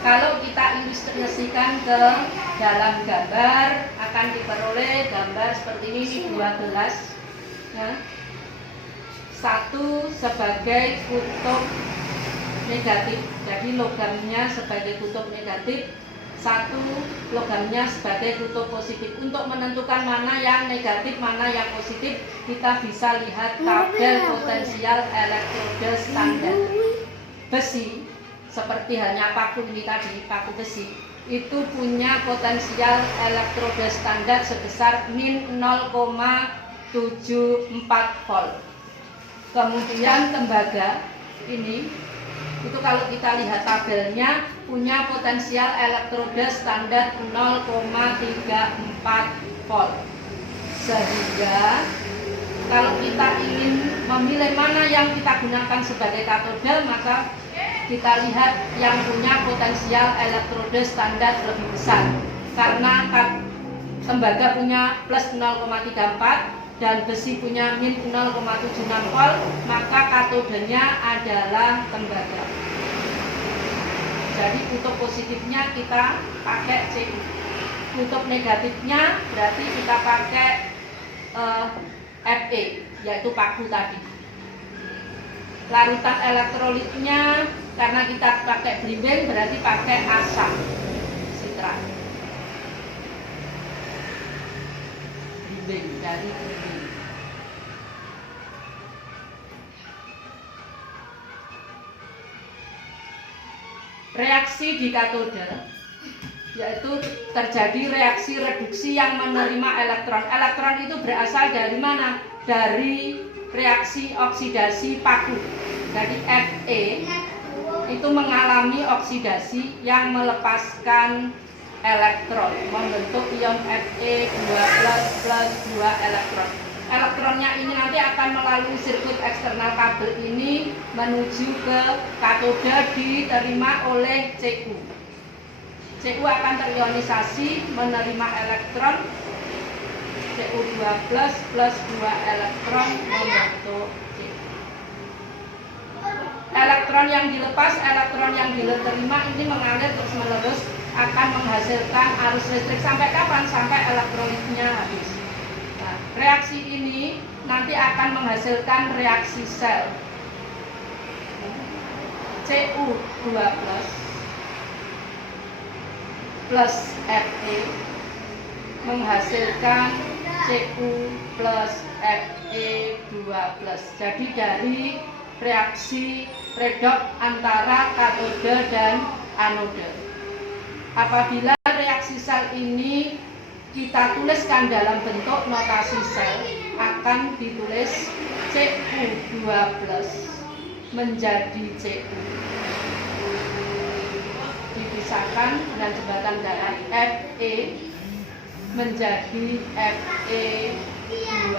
Kalau kita ilustrasikan ke dalam gambar, akan diperoleh gambar seperti ini 12. Nah, 1 sebagai kutub negatif, jadi logamnya sebagai kutub negatif, 1 logamnya sebagai kutub positif. Untuk menentukan mana yang negatif, mana yang positif, kita bisa lihat tabel potensial elektroda standar. Besi, seperti halnya paku ini tadi, paku besi, itu punya potensial elektroda standar sebesar min 0,74 volt. Kemudian tembaga ini, itu kalau kita lihat tabelnya, punya potensial elektroda standar 0,34 volt. Sehingga kalau kita ingin memilih mana yang kita gunakan sebagai katoda, maka kita lihat yang punya potensial elektroda standar lebih besar. Karena tembaga punya plus 0,34 dan besi punya min 0,76 volt, maka katodanya adalah tembaga. Jadi kutub positifnya kita pakai Cu. Kutub negatifnya berarti kita pakai Fe, yaitu paku tadi. Larutan elektrolitnya, karena kita pakai blimbing, berarti pakai asam sitrat. Blimbing, dari blimbing. Reaksi di katoda, yaitu terjadi reaksi reduksi yang menerima elektron. Elektron itu berasal dari mana? Dari reaksi oksidasi paku. Jadi Fe itu mengalami oksidasi yang melepaskan elektron, membentuk ion Fe2+ plus 2 elektron. Elektronnya ini nanti akan melalui sirkuit eksternal kabel ini menuju ke katoda, diterima oleh Cu. Cu akan terionisasi menerima elektron, Cu2+ plus 2 elektron membentuk Cu. Elektron yang dilepas, elektron yang diterima ini mengalir terus menerus, akan menghasilkan arus listrik. Sampai kapan? Sampai elektrolitnya habis. Nah, reaksi ini nanti akan menghasilkan reaksi sel. Cu2+ plus Fe menghasilkan Cu plus Fe2+. Jadi dari reaksi redoks antara katoda dan anoda. Apabila reaksi sel ini kita tuliskan dalam bentuk notasi sel, akan ditulis Cu2+ menjadi Cu, dipisahkan dengan jembatan darah Fe menjadi Fe2+.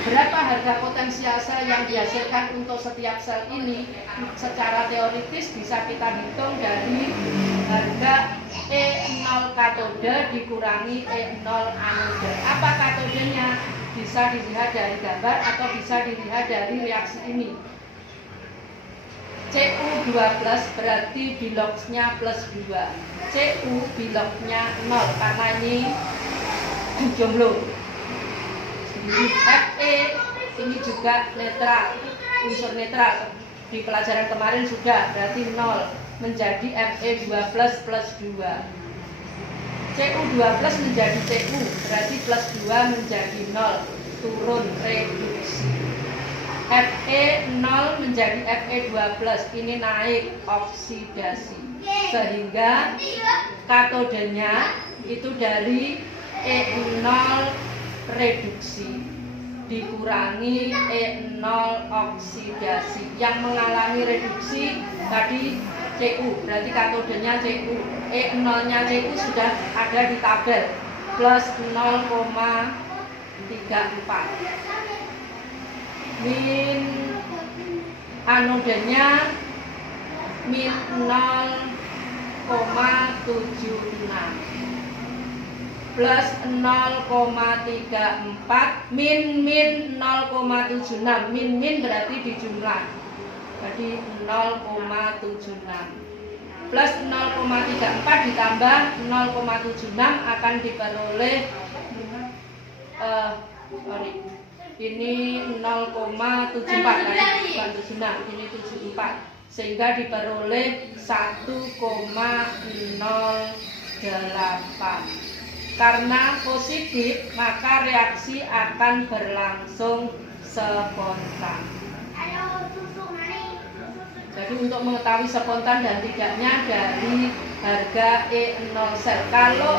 Berapa harga potensial sel yang dihasilkan untuk setiap sel ini? Secara teoritis bisa kita hitung dari harga E0 katoda dikurangi E0 anoda. Apa katodanya? Bisa dilihat dari gambar atau bisa dilihat dari reaksi ini. Cu2+ berarti biloxnya plus 2. Cu biloxnya 0 karena ini jomblo. Fe ini juga netral, unsur netral. Di pelajaran kemarin sudah, berarti 0 menjadi Fe2+ plus 2. Cu2+ menjadi Cu, berarti plus 2 menjadi 0, turun reduksi. Fe0 menjadi Fe2+, ini naik oksidasi. Sehingga katodenya itu dari E0 reduksi dikurangi E0 oksidasi. Yang mengalami reduksi tadi Cu, berarti katodenya Cu. E0 nya Cu sudah ada di tabel, plus 0,34. Min anodanya min 0,76 plus 0,34 min 0,76. Min berarti dijumlah, jadi 0,76. plus 0,34 ditambah 0,76 akan diperoleh ini 0,74 kan, bukan 76, ini 74, sehingga diperoleh 1,08. Karena positif, maka reaksi akan berlangsung spontan. Jadi untuk mengetahui spontan dan tidaknya dari harga E0 sel. Kalau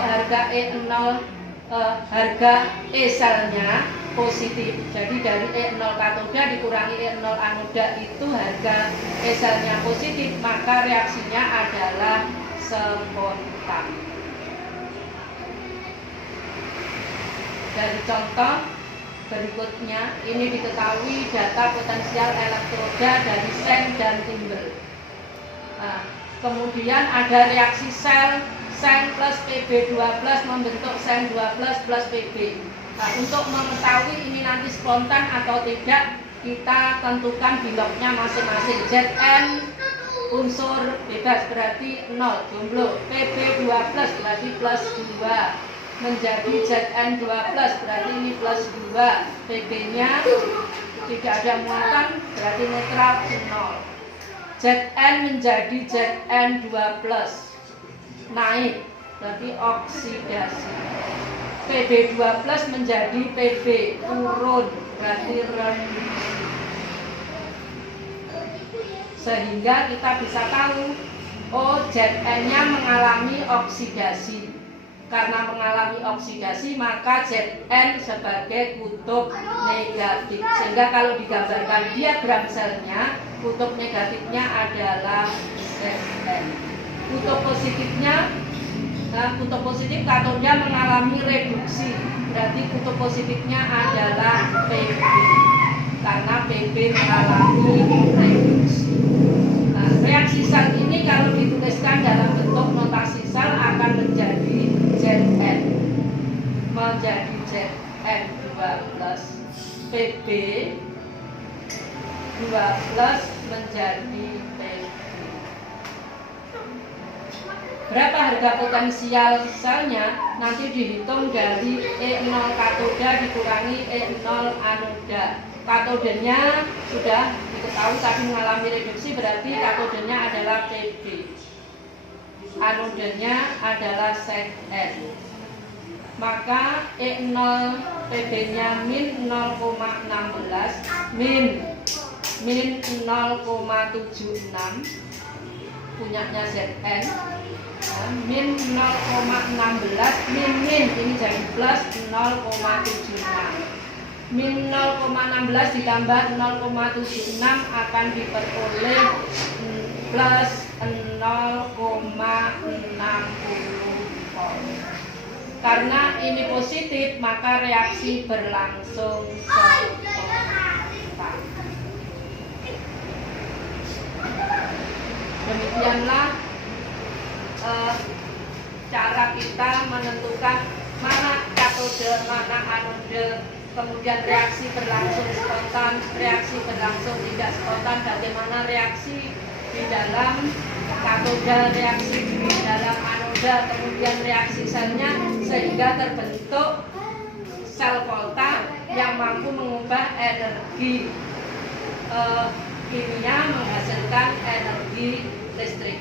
harga E selnya positif, jadi dari E0 katoda dikurangi E0 anoda itu harga E selnya positif, maka reaksinya adalah spontan. Dari contoh berikutnya, ini diketahui data potensial elektroda dari Sen dan Timbel. Nah, kemudian ada reaksi sel Sen plus Pb2 plus membentuk Sen 2 plus Pb. Nah, untuk mengetahui ini nanti spontan atau tidak, kita tentukan biloknya masing-masing. Zn unsur bebas berarti 0, jomblo. Pb2 plus berarti plus 2. Menjadi Zn2 plus berarti ini plus 2, Pb nya tidak ada muatan berarti netral 0. Zn menjadi Zn2 plus, naik berarti oksidasi. Pb2 plus menjadi Pb, turun berarti rendah. Sehingga kita bisa tahu, oh Zn nya mengalami oksidasi. Karena mengalami oksidasi, maka Zn sebagai kutub negatif. Sehingga kalau digambarkan diagram selnya, kutub negatifnya adalah Zn. Kutub positifnya, kutub positif katoda mengalami reduksi. Berarti kutub positifnya adalah Pb. Karena Pb mengalami reduksi. Nah, reaksi sel ini kalau dituliskan dalam bentuk notasi sel akan menjadi Zn menjadi Zn2 plus, Pb 2 plus menjadi Pb. Berapa harga potensial selnya nanti dihitung dari E0 katoda dikurangi E0 anoda. Katodenya sudah diketahui tadi mengalami reduksi, berarti katodenya adalah Pb. Anodanya adalah Zn. Maka E0 Pb nya min 0,16 min 0,76 punyanya Zn, min 0,16 min ini jadi plus 0,76. Min 0,16 ditambah 0,76 akan diperoleh plus 0,60 volt. Karena ini positif, maka reaksi berlangsung spontan. Demikianlah cara kita menentukan mana katode, mana anode, kemudian reaksi berlangsung spontan, reaksi berlangsung tidak spontan, bagaimana reaksi di dalam katoda, reaksi di dalam anoda, kemudian reaksi selnya sehingga terbentuk sel volta yang mampu mengubah energi kimia menghasilkan energi listrik.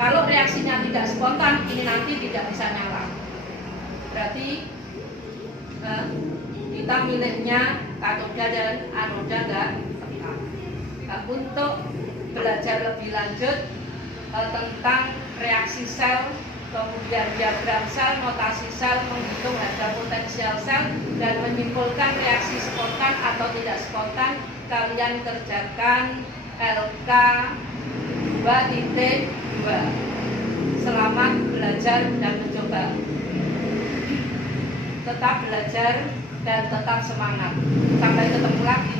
Kalau reaksinya tidak spontan, ini nanti tidak bisa nyala. Berarti kita milihnya katoda dan anoda enggak tepat. Untuk belajar lebih lanjut tentang reaksi sel, kemudian diagram sel, notasi sel, menghitung harga potensial sel, dan menyimpulkan reaksi spontan atau tidak spontan, kalian kerjakan LK 2.2. Selamat belajar dan mencoba. Tetap belajar dan tetap semangat. Sampai ketemu lagi.